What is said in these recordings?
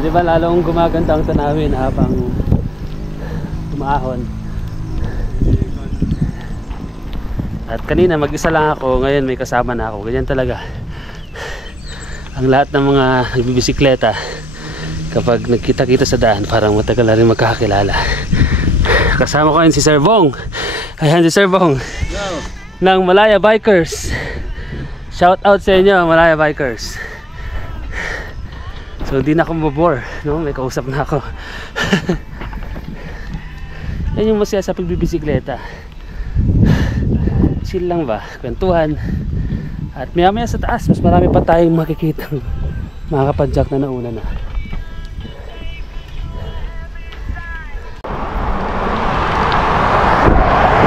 Di ba lalong gumaganda ang tanawin habang umaahon. At kanina mag-isa lang ako, ngayon may kasama na ako. Ganyan talaga ang lahat ng mga nagbibisikleta. Kapag nagkita-kita sa daan, parang matagal na rin magkakakilala. Kasama ko yun si Sir Bong. Ayan si Sir Bong ng Malaya Bikers. Shout out sa inyo, Malaya Bikers. So hindi na ako mabore, no? May kausap na ako. Yan yung masaya sa pagbibisikleta. Chill lang ba, kwentuhan. At maya maya sa taas, mas marami pa tayong makikita mga kapadyak na nauna na.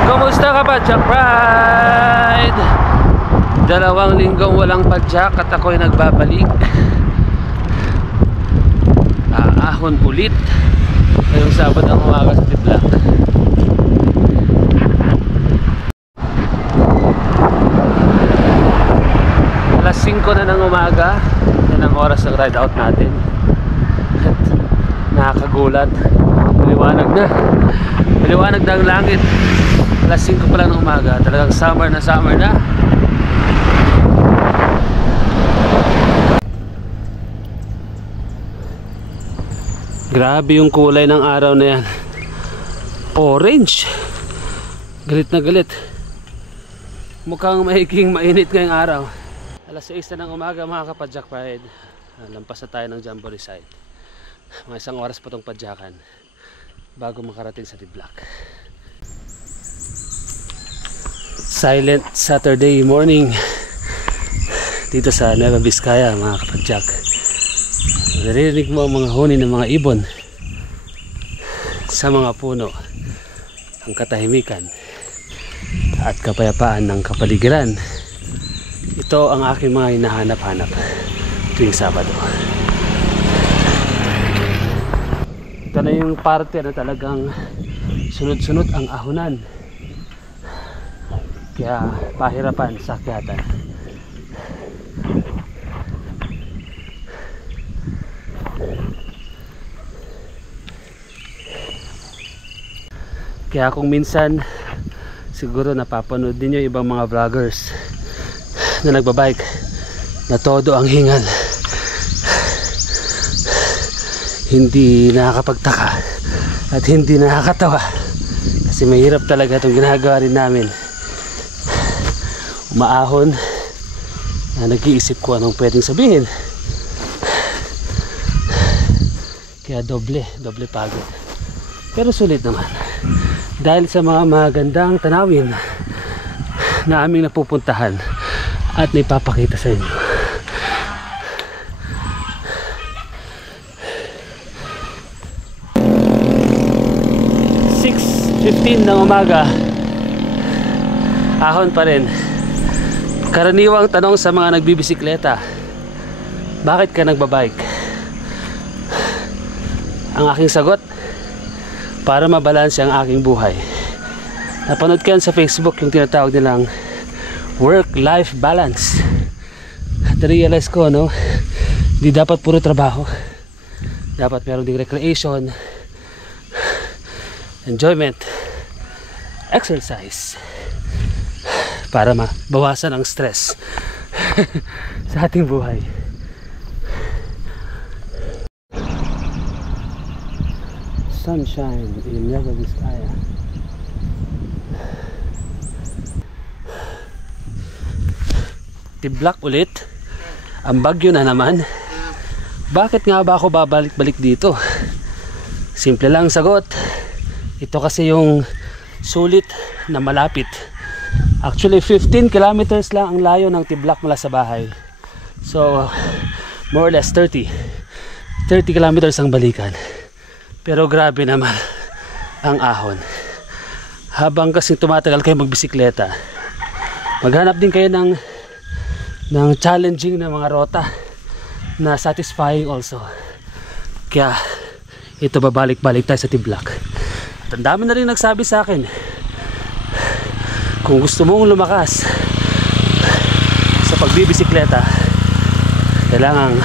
Kumusta kapadyak ride? 2 linggong walang padyak at ako'y nagbabalik. Ahon ulit ngayong Sabado ang umaga sa Tiblak. Alas 5 na ng umaga. Yan ang oras ng ride out natin. At nakakagulat, maliwanag na. Maliwanag na ang langit. Alas 5 pa lang ng umaga. Talagang summer na summer na. Grabe yung kulay ng araw na yan. Orange. Galit na galit. Mukhang mahiging mainit ngayong araw. Alas 6 na ng umaga mga kapadyak ride. Lampas na tayo ng Jamboree side. Mga 1 oras pa itong padyakan bago makarating sa Tiblak. Silent Saturday morning dito sa Nueva Vizcaya mga kapadyak. Naririnig mo ang mga huni ng mga ibon sa mga puno, ang katahimikan at kapayapaan ng kapaligiran. Ito ang aking mga hinahanap-hanap tuwing Sabado. Ito na yung parte na talagang sunod-sunod ang ahunan, kaya pahirapan sa akyatan. Kaya kung minsan siguro napapanood din yung ibang mga vloggers na nagbabike na todo ang hingal, hindi nakakapagtaka at hindi nakakatawa kasi mahirap talaga itong ginagawa rin namin. Umaahon na nag-iisip ko anong pwedeng sabihin, kaya doble pagod, pero sulit naman dahil sa mga magandang tanawin na aming napupuntahan at naipapakita sa inyo. .15 ng umaga, ahon pa rin. Karaniwang tanong sa mga nagbibisikleta, bakit ka nagbabike? Ang aking sagot, para mabalanse ang aking buhay. Napanood ko yan sa Facebook, yung tinatawag nilang work-life balance. At realize ko, no, di dapat puro trabaho. Dapat meron ding recreation, enjoyment, exercise, para mabawasan ang stress sa ating buhay. Sunshine in Nueva Vizcaya. Tiblak ulit. Ang bagyo na naman. Bakit nga ba ako babalik-balik dito? Simple lang sagot. Ito kasi yung sulit na malapit. Actually 15 kilometers lang ang layo ng Tiblak mula sa bahay. So more or less 30 kilometers ang balikan. Pero grabe naman ang ahon. Habang kasi tumatagal kayo magbisikleta, maghanap din kayo ng challenging na mga rota na satisfying also. Kaya ito, babalik-balik tayo sa Tiblak. At ang dami na rin nagsabi sa akin, kung gusto mong lumakas sa pagbibisikleta, kailangang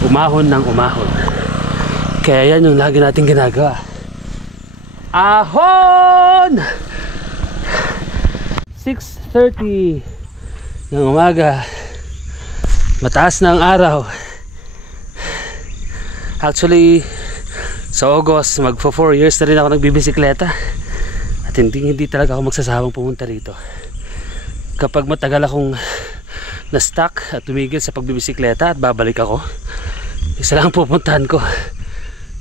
umahon ng umahon. Kaya yan yung lagi natin ginagawa. Ahon! 6:30 ng umaga. Mataas na ang araw. Actually, sa August, magpo 4 years na rin ako nagbibisikleta. At hindi talaga ako magsasawang pumunta rito. Kapag matagal akong na-stuck at tumigil sa pagbibisikleta at babalik ako, isa lang pupuntahan ko,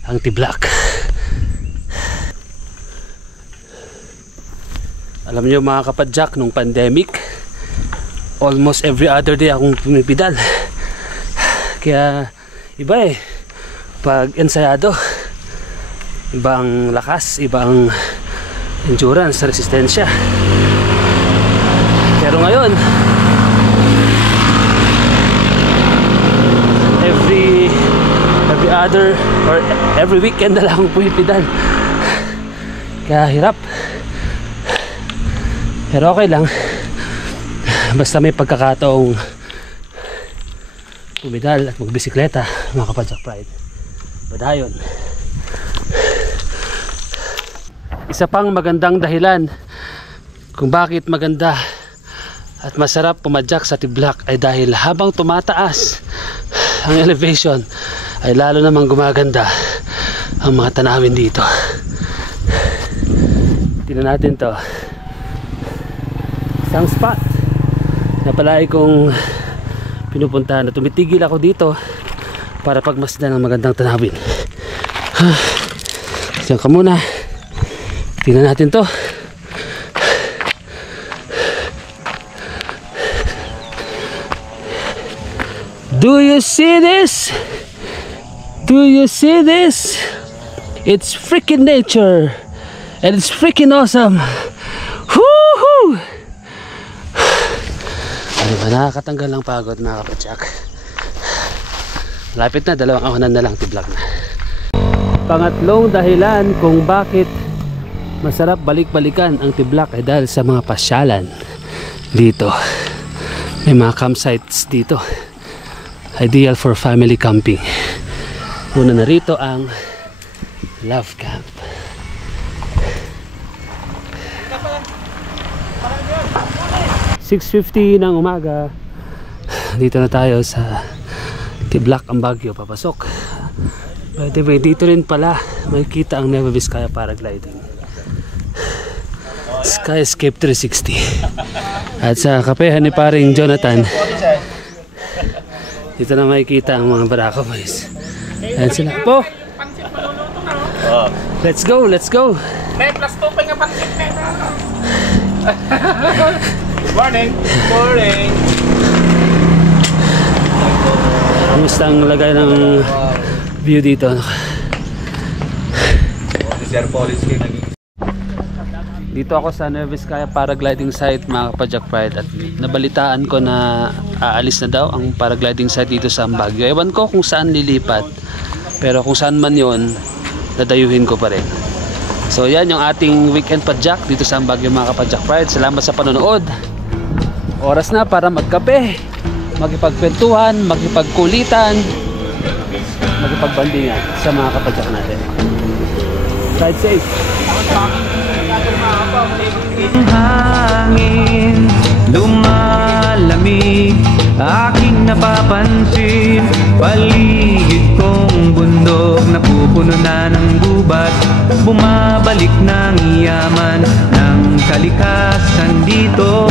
ang Tiblak. Alam niyo mga kapadyak, nung pandemic, almost every other day akong pumipidal. Kaya iba eh, pag ensayado, iba ang lakas, iba ang endurance, resistensya. Pero ngayon, every other or every weekend na lang akong pumipidal. Kaya hirap. Pero okay lang, basta may pagkakataong pumidal at magbisikleta, mga kapadyak pride. Badayon. Isa pang magandang dahilan kung bakit maganda at masarap pumadyak sa Tiblak ay dahil habang tumataas ang elevation ay lalo namang gumaganda ang mga tanawin dito. Tingnan natin to. Isang spot na palagi kong pinupuntahan na tumitigil ako dito para pagmasdan ang magandang tanawin. Diyan ka muna. Tingnan natin to. Do you see this? Do you see this? It's freaking nature and it's freaking awesome. Woohoo! Ano ba, nakakatanggal ng pagod mga kapadyak. Lapit na, 2 ahonan na lang, Tiblak na. Pangatlong dahilan kung bakit masarap balik-balikan ang Tiblak ay dahil sa mga pasyalan dito. May mga campsites dito. Ideal for family camping. Una na rito ang Love Camp. (6:50) ng umaga. Dito na tayo sa Tiblak, ang Baguio, papasok. By the way, dito rin pala makikita ang Nueva Vizcaya paragliding. Skyscape 360. At sa kapehan ni paring Jonathan, dito na makikita ang mga Barako boys. Ayan sila po. Let's go, let's go. May plus 2 pa nga pansit na. Good morning. Good morning. Kamusta ang lagay ng view dito? Dito ako sa Nueva Vizcaya paragliding site mga kapadyak pride, at nabalitaan ko na aalis na daw ang paragliding site dito sa Baguio. Ewan ko kung saan lilipat, pero kung saan man yon, dadayuhin ko pa rin. So yan yung ating weekend padyak dito sa Baguio mga kapadyak pride. Salamat sa panonood. Oras na para magkape, magipagkwentuhan, magipagkulitan, magipagbandingan sa mga kapadyak natin. Ride safe. Hangin lumalamig, aking napapansin. Paligid kong bundok napupuno na ng gubat. Bumabalik ng yaman ng kalikasan dito.